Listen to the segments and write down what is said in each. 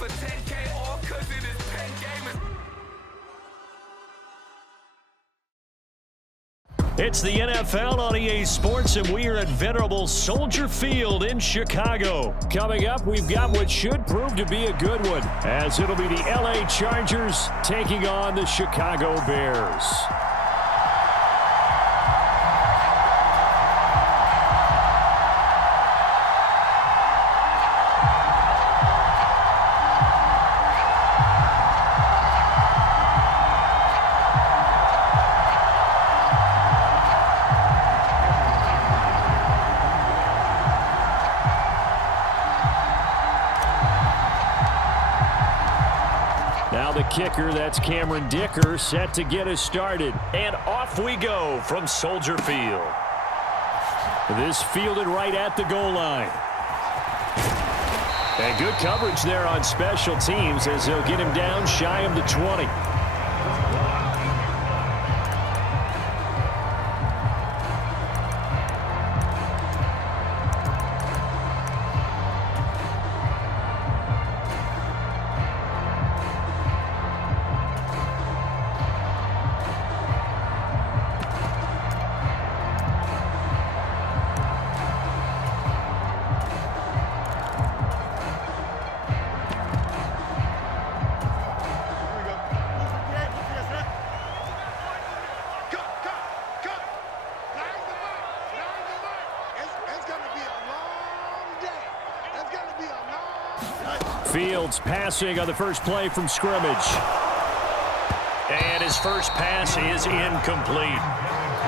for 10K, all 'cause it is pen gamers. It's the NFL on EA Sports, and we are at venerable Soldier Field in Chicago. Coming up, we've got what should prove to be a good one, as it'll be the LA Chargers taking on the Chicago Bears. Now the kicker, that's Cameron Dicker, set to get us started. And off we go from Soldier Field. This fielded right at the goal line. And good coverage there on special teams as they'll get him down shy of the 20. Fields passing on the first play from scrimmage. And his first pass is incomplete.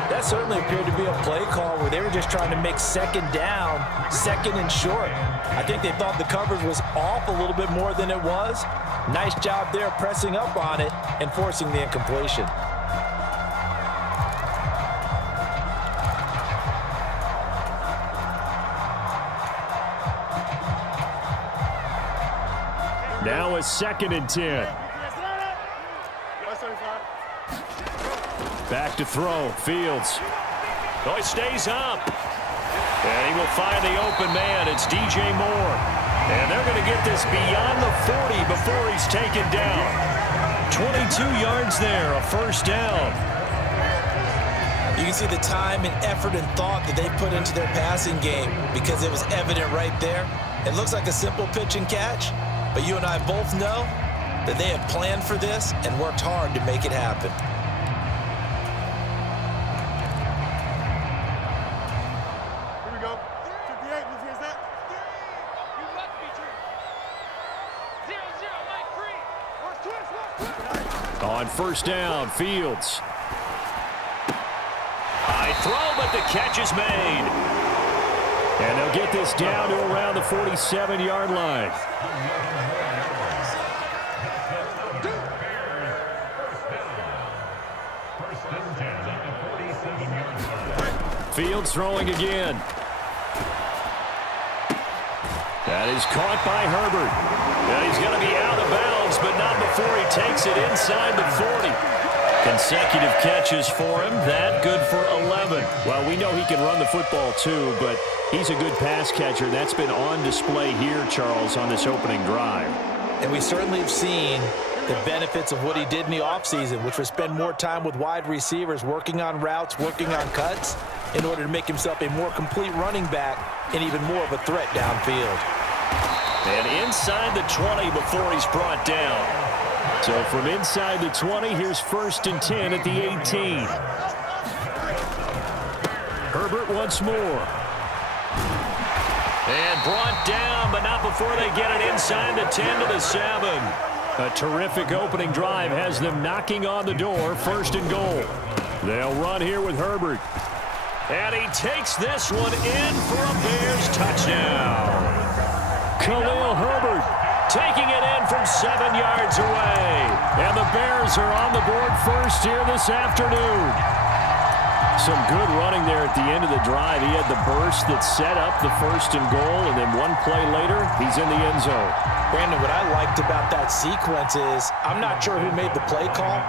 That certainly appeared to be a play call where they were just trying to make second down, second and short. I think they thought the coverage was off a little bit more than it was. Nice job there pressing up on it and forcing the incompletion. Now a 2nd and 10. Back to throw. Fields. Oh, he stays up. And he will find the open man. It's DJ Moore. And they're going to get this beyond the 40 before he's taken down. 22 yards there, a first down. You can see the time and effort and thought that they put into their passing game because it was evident right there. It looks like a simple pitch and catch. But you and I both know that they had planned for this and worked hard to make it happen. Here we go. 58, here's that. You must be true. 0-0, Mike Green. On first down, Fields. High throw, but the catch is made. And they'll get this down to around the 47-yard line. Fields throwing again. That is caught by Herbert. And he's going to be out of bounds, but not before he takes it inside the 40. Consecutive catches for him. That good for 11. Well, we know he can run the football too, but he's a good pass catcher. That's been on display here, Charles, on this opening drive. And we certainly have seen the benefits of what he did in the offseason, which was spend more time with wide receivers, working on routes, working on cuts, in order to make himself a more complete running back and even more of a threat downfield. And inside the 20 before he's brought down. So from inside the 20, here's 1st and 10 at the 18. Herbert once more. And brought down, but not before they get it inside the 10 to the 7. A terrific opening drive has them knocking on the door, 1st and goal. They'll run here with Herbert. And he takes this one in for a Bears touchdown. Khalil Herbert taking it in from 7 yards away. And the Bears are on the board first here this afternoon. Some good running there at the end of the drive. He had the burst that set up the 1st and goal, and then one play later, he's in the end zone. Brandon, what I liked about that sequence is, I'm not sure who made the play call,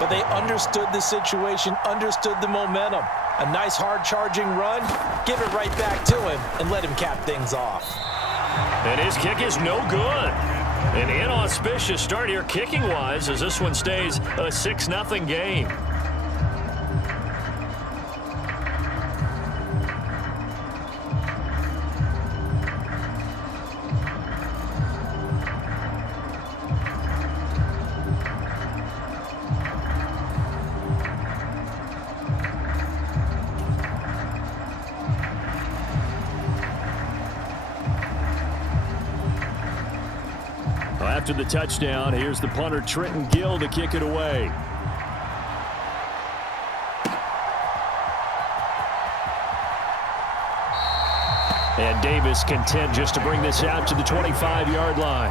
but they understood the situation, understood the momentum. A nice hard charging run, give it right back to him, and let him cap things off. And his kick is no good. An inauspicious start here kicking-wise as this one stays a 6-0 game. After the touchdown, here's the punter Trenton Gill to kick it away. And Davis content just to bring this out to the 25-yard line.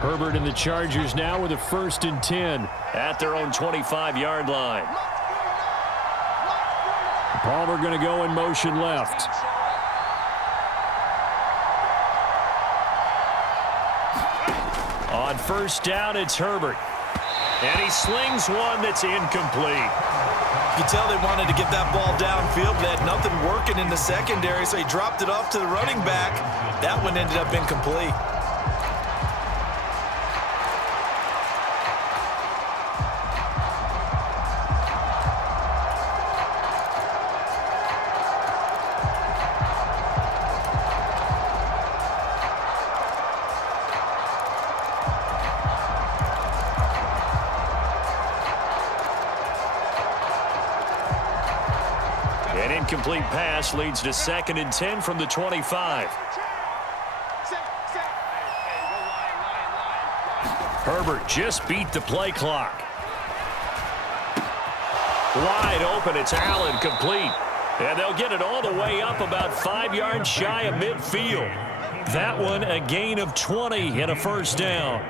Herbert and the Chargers now with a 1st and 10 at their own 25-yard line. Palmer going to go in motion left. On 1st down, it's Herbert. And he slings one that's incomplete. You can tell they wanted to get that ball downfield. They had nothing working in the secondary, so he dropped it off to the running back. That one ended up incomplete. An incomplete pass leads to 2nd and 10 from the 25. Herbert just beat the play clock. Wide open, it's Allen, complete. And they'll get it all the way up about 5 yards shy of midfield. That one a gain of 20 and a 1st down.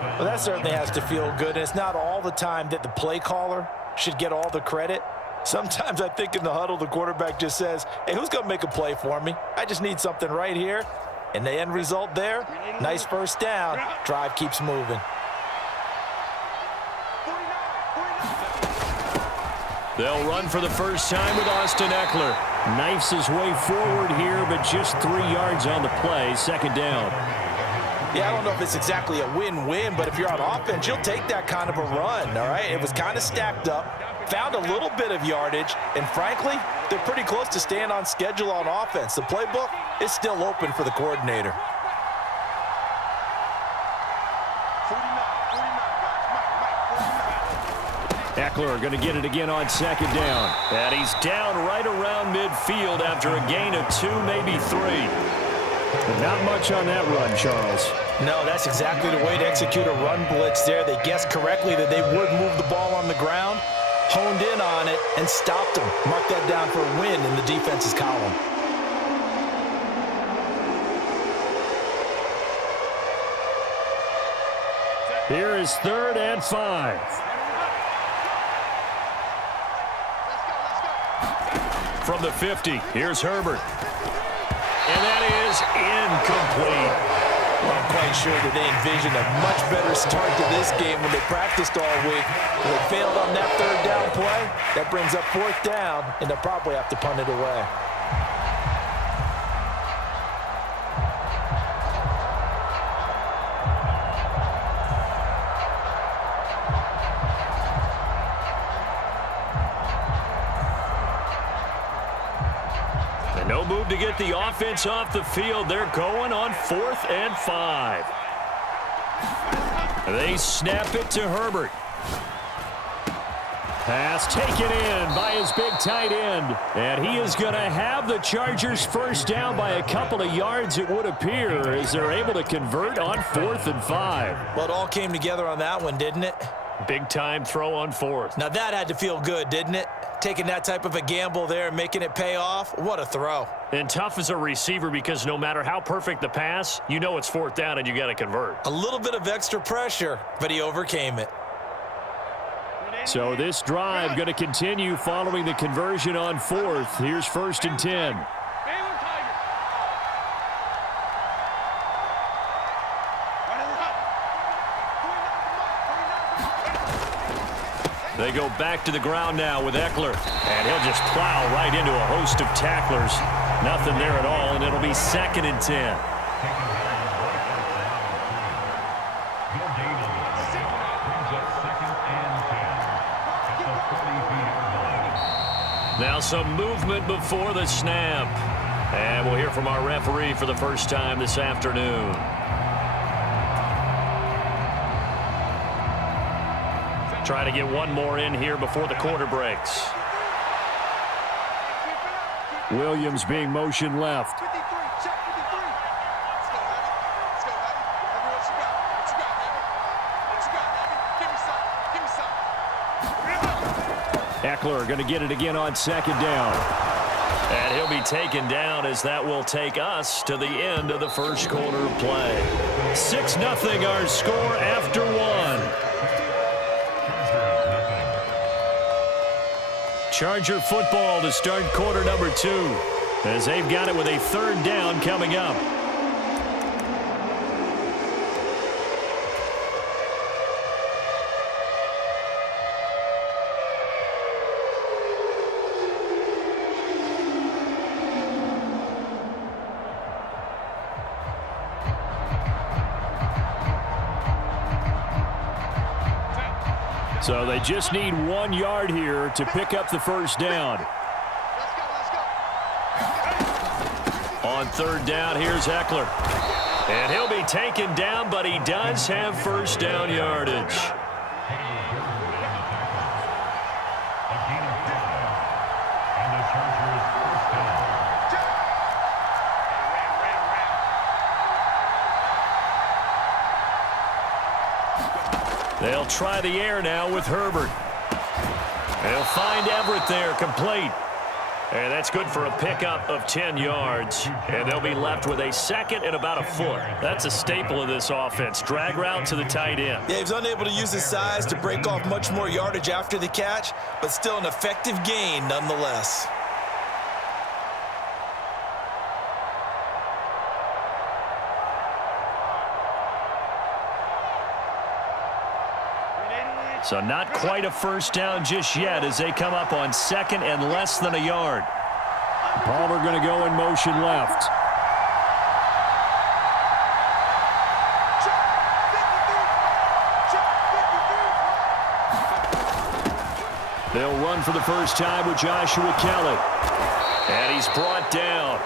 Well, that certainly has to feel good. It's not all the time that the play caller should get all the credit. Sometimes I think in the huddle, the quarterback just says, hey, who's going to make a play for me? I just need something right here. And the end result there, nice 1st down. Drive keeps moving. They'll run for the first time with Austin Eckler. Knifes his way forward here, but just 3 yards on the play. 2nd down. Yeah, I don't know if it's exactly a win-win, but if you're on offense, you'll take that kind of a run, all right? It was kind of stacked up. Found a little bit of yardage, and frankly, they're pretty close to staying on schedule on offense. The playbook is still open for the coordinator. Eckler going to get it again on 2nd down. And he's down right around midfield after a gain of 2, maybe 3. But not much on that run, Charles. No, that's exactly the way to execute a run blitz there. They guessed correctly that they would move the ball on the ground, honed in on it, and stopped them. Mark that down for a win in the defense's column. Here is 3rd and 5. From the 50, here's Herbert. And that is incomplete. Well, I'm quite sure that they envisioned a much better start to this game when they practiced all week. When they failed on that 3rd down play, that brings up 4th down, and they'll probably have to punt it away. No move to get the offense off the field. They're going on 4th and 5. They snap it to Herbert. Pass taken in by his big tight end. And he is going to have the Chargers 1st down by a couple of yards, it would appear, as they're able to convert on 4th and 5. Well, it all came together on that one, didn't it? Big time throw on 4th. Now that had to feel good, didn't it? Taking that type of a gamble there and making it pay off. What a throw. And tough as a receiver because no matter how perfect the pass, you know it's 4th down and you got to convert. A little bit of extra pressure, but he overcame it. So this drive going to continue following the conversion on fourth. Here's 1st and 10. They go back to the ground now with Eckler. And he'll just plow right into a host of tacklers. Nothing there at all, and it'll be 2nd and 10. Now some movement before the snap. And we'll hear from our referee for the first time this afternoon. Try to get one more in here before the quarter breaks. Williams being motion left. Eckler going to get it again on 2nd down. And he'll be taken down as that will take us to the end of the first quarter of play. 6-0 our score after 1. Charger football to start quarter number 2 as they've got it with a 3rd down coming up. So they just need 1 yard here to pick up the 1st down. On 3rd down, here's Eckler. And he'll be taken down, but he does have 1st down yardage. They'll try the air now with Herbert. They'll find Everett there, complete. And that's good for a pickup of 10 yards. And they'll be left with a 2nd and about a foot. That's a staple of this offense. Drag route to the tight end. Yeah, he was unable to use his size to break off much more yardage after the catch, but still an effective gain nonetheless. So not quite a 1st down just yet as they come up on 2nd and less than a yard. Palmer going to go in motion left. They'll run for the first time with Joshua Kelly. And he's brought down.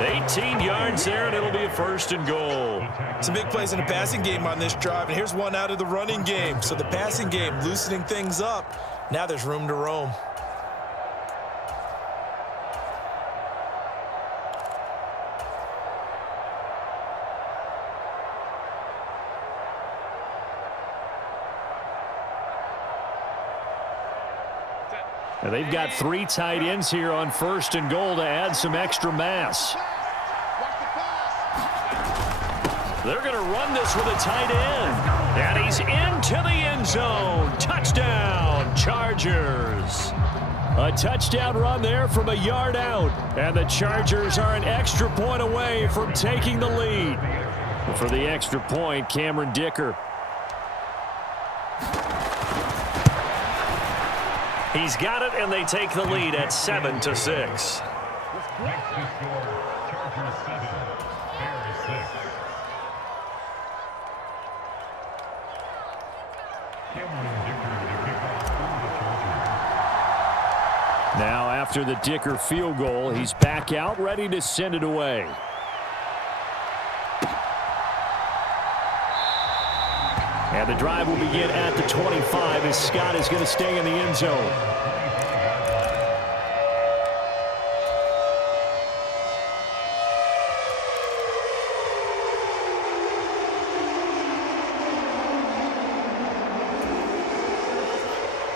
18 yards there, and it'll be a 1st and goal. Some big plays in the passing game on this drive, and here's one out of the running game. So the passing game loosening things up. Now there's room to roam. And they've got 3 tight ends here on 1st and goal to add some extra mass. They're going to run this with a tight end. And he's into the end zone. Touchdown, Chargers. A touchdown run there from a yard out. And the Chargers are an extra point away from taking the lead. For the extra point, Cameron Dicker. He's got it, and they take the lead at 7-6. Now, after the Dicker field goal, he's back out, ready to send it away. And the drive will begin at the 25 as Scott is going to stay in the end zone.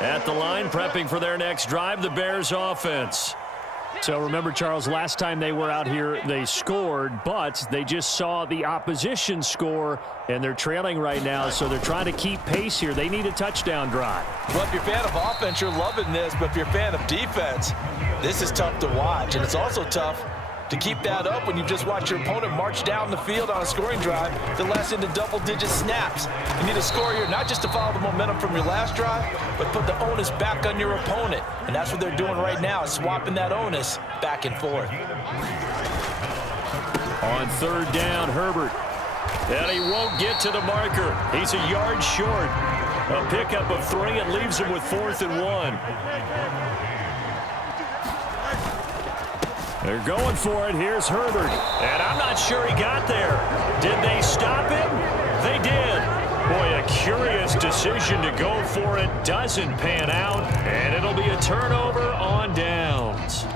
At the line, prepping for their next drive, the Bears offense. So remember, Charles, last time they were out here, they scored, but they just saw the opposition score, and they're trailing right now, so they're trying to keep pace here. They need a touchdown drive. Well, if you're a fan of offense, you're loving this, but if you're a fan of defense, this is tough to watch, and it's also tough to keep that up when you just watch your opponent march down the field on a scoring drive that lasts into double-digit snaps. You need a score here, not just to follow the momentum from your last drive, but put the onus back on your opponent. And that's what they're doing right now, swapping that onus back and forth. On third down, Herbert. And he won't get to the marker. He's a yard short. A pickup of 3 and leaves him with 4th and 1. They're going for it. Here's Herbert. And I'm not sure he got there. Did they stop him? They did. Boy, a curious decision to go for it. Doesn't pan out. And it'll be a turnover on downs.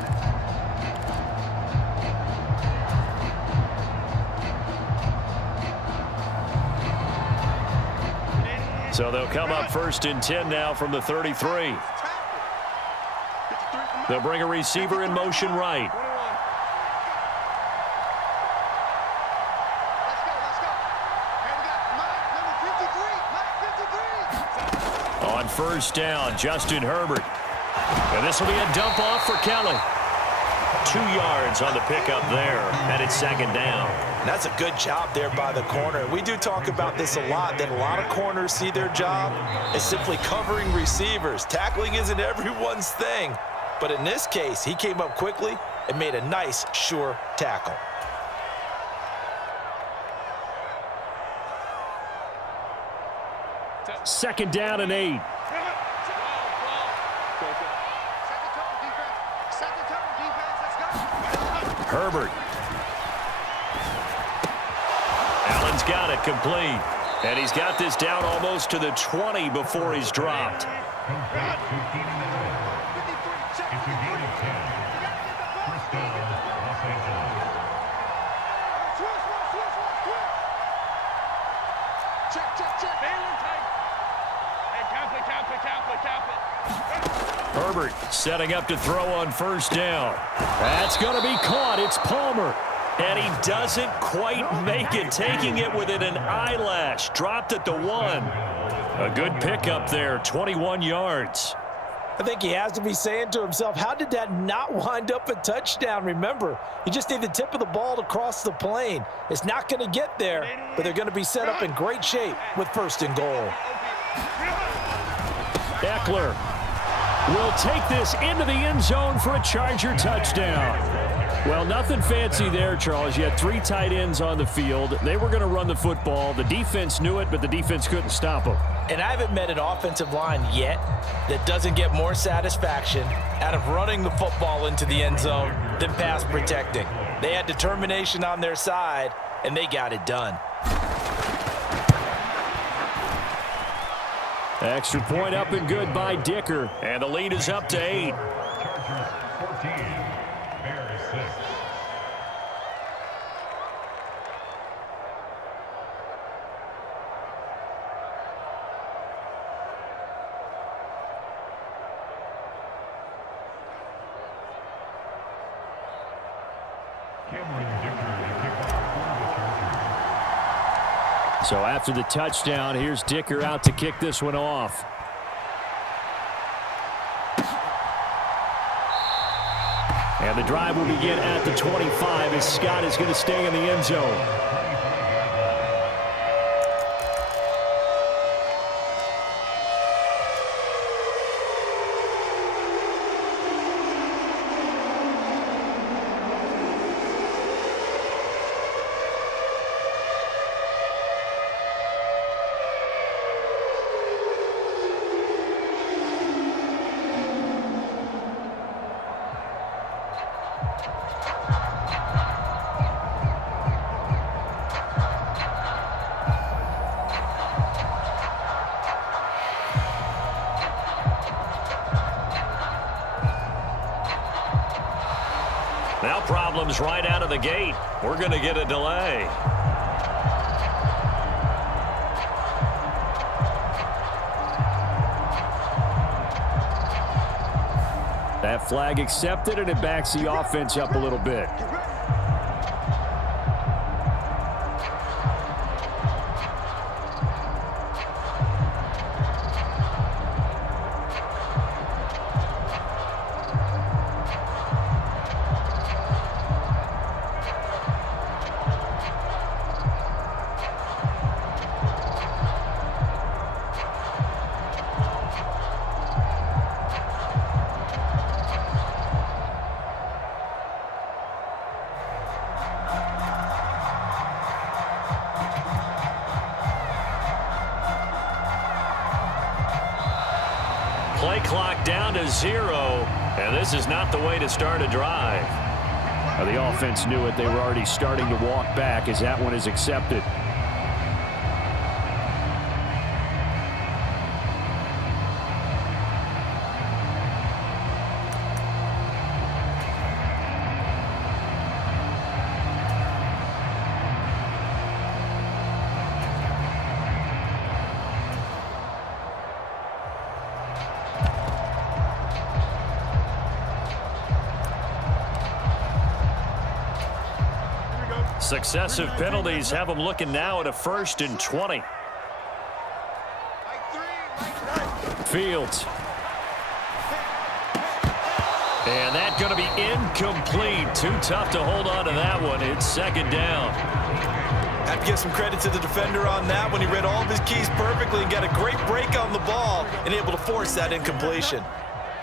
So they'll come up 1st and 10 now from the 33. They'll bring a receiver in motion right. On first down, Justin Herbert. And this will be a dump off for Kelly. 2 yards on the pickup there, and it's 2nd down. And that's a good job there by the corner. We do talk about this a lot, that a lot of corners see their job as simply covering receivers. Tackling isn't everyone's thing. But in this case, he came up quickly and made a nice, sure tackle. Second down and 8. Herbert. Allen's got it complete. And he's got this down almost to the 20 before he's dropped. Herbert setting up to throw on first down. That's going to be caught. It's Palmer. And he doesn't quite make it, taking it within an eyelash. Dropped at the 1. A good pickup there, 21 yards. I think he has to be saying to himself, how did that not wind up a touchdown? Remember, you just need the tip of the ball to cross the plane. It's not going to get there, but they're going to be set up in great shape with 1st and goal. Eckler will take this into the end zone for a Charger touchdown. Well, nothing fancy there, Charles. You had 3 tight ends on the field. They were going to run the football. The defense knew it, but the defense couldn't stop them. And I haven't met an offensive line yet that doesn't get more satisfaction out of running the football into the end zone than pass protecting. They had determination on their side, and they got it done. Extra point up and good by Dicker. And the lead is up to 8. So after the touchdown, here's Dicker out to kick this one off. And the drive will begin at the 25 as Scott is going to stay in the end zone. Now problems right out of the gate. We're going to get a delay. That flag accepted, and it backs the offense up a little bit. Play clock down to 0, and this is not the way to start a drive. Now, the offense knew it. They were already starting to walk back as that one is accepted. Successive penalties have them looking now at a 1st and 20. Fields. And that's going to be incomplete. Too tough to hold on to that one. It's 2nd down. Have to give some credit to the defender on that when he read all of his keys perfectly and got a great break on the ball and able to force that incompletion.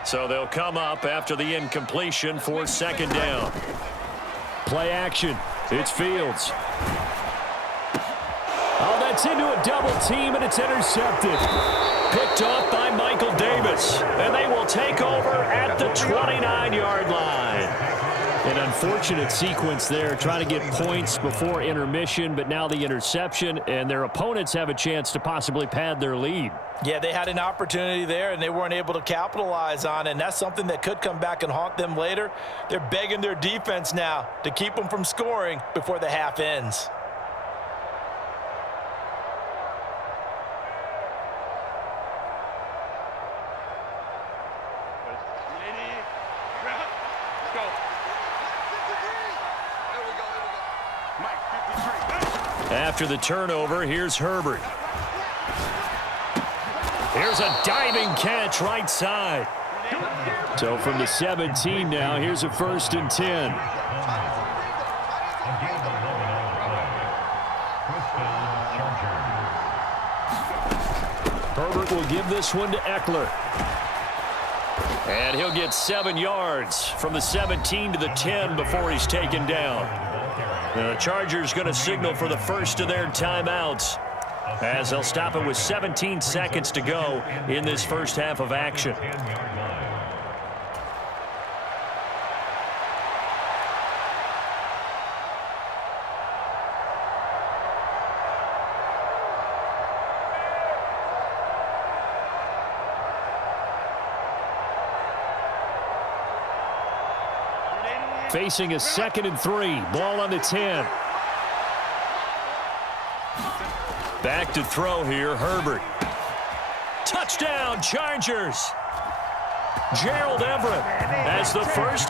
So they'll come up after the incompletion for 2nd down. Play action. It's Fields. Oh, that's into a double team, and it's intercepted. Picked off by Michael Davis. And they will take over at the 29-yard line. An unfortunate sequence there, trying to get points before intermission, but now the interception, and their opponents have a chance to possibly pad their lead. Yeah, they had an opportunity there, and they weren't able to capitalize on it, and that's something that could come back and haunt them later. They're begging their defense now to keep them from scoring before the half ends. After the turnover, here's Herbert. Here's a diving catch right side. So from the 17 now, here's a 1st and 10. Herbert will give this one to Eckler. And he'll get 7 yards from the 17 to the 10 before he's taken down. The Chargers going to signal for the first of their timeouts as they'll stop it with 17 seconds to go in this first half of action. Facing a 2nd and 3. Ball on the 10. Back to throw here, Herbert. Touchdown, Chargers. Gerald Everett has the first